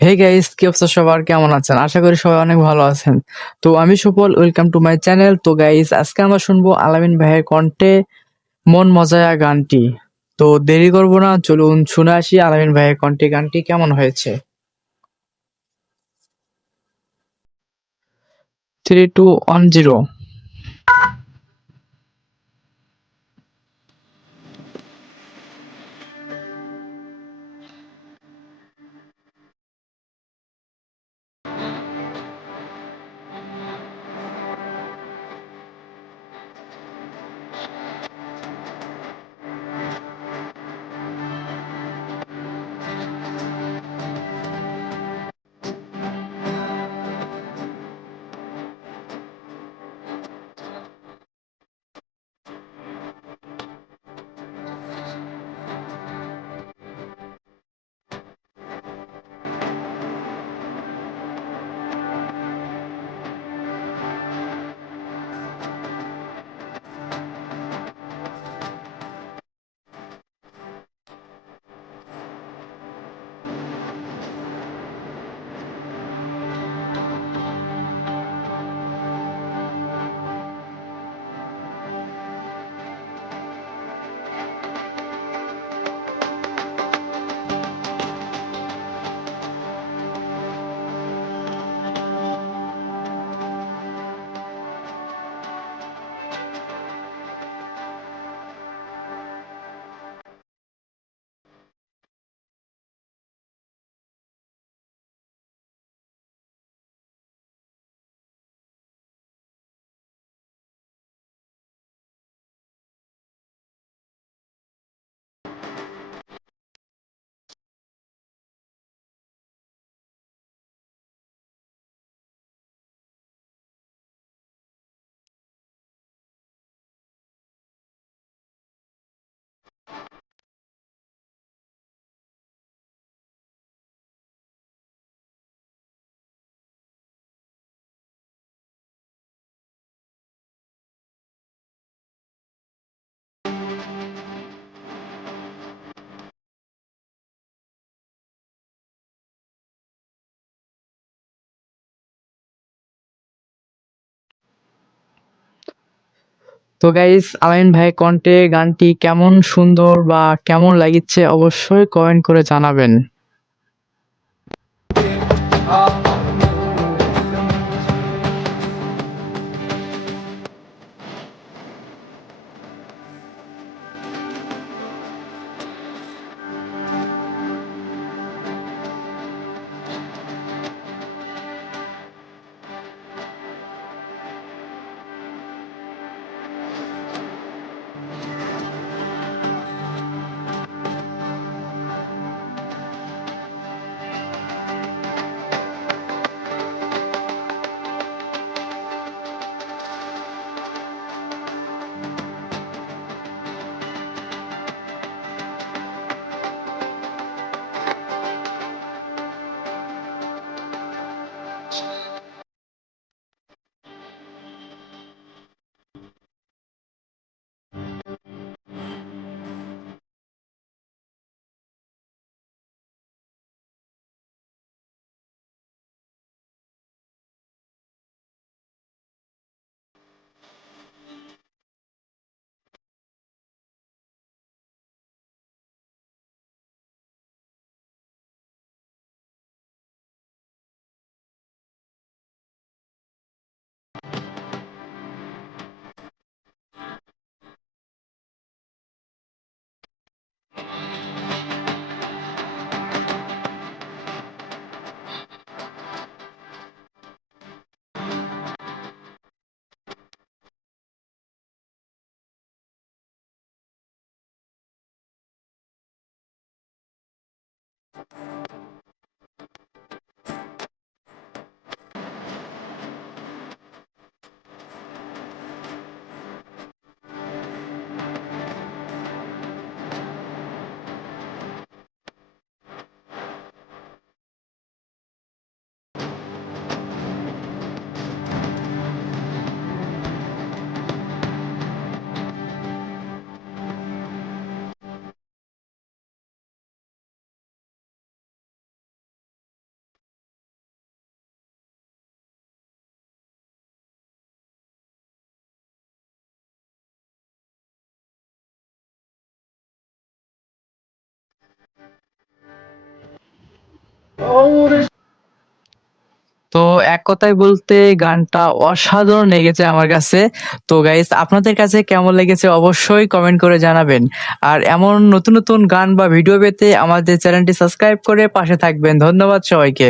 Hey guys কি অবস্থা সবার? কেমন আছেন? আশা করি সবাই অনেক ভালো আছেন। তো আমি Supal welcome to my channel তো গাইস আজকে আমরা শুনব আলামিন ভাইয়ের কণ্ঠে মন মজায়া গানটি। তো দেরি করব না, চলুন শুনে আসি আলামিন ভাইয়ের কণ্ঠে গানটি কেমন হয়েছে। থ্রি টু ওয়ান জিরো তো গাইস আলাইন ভাই কণ্ঠে গানটি কেমন সুন্দর বা কেমন লাগিচ্ছে অবশ্যই কমেন্ট করে জানাবেন। তো এক কথায় বলতে গানটা অসাধারণ লেগেছে আমার কাছে। তো গাইস আপনাদের কাছে কেমন লেগেছে অবশ্যই কমেন্ট করে জানাবেন। আর এমন নতুন নতুন গান বা ভিডিও পেতে আমাদের চ্যানেলটি সাবস্ক্রাইব করে পাশে থাকবেন। ধন্যবাদ সবাইকে।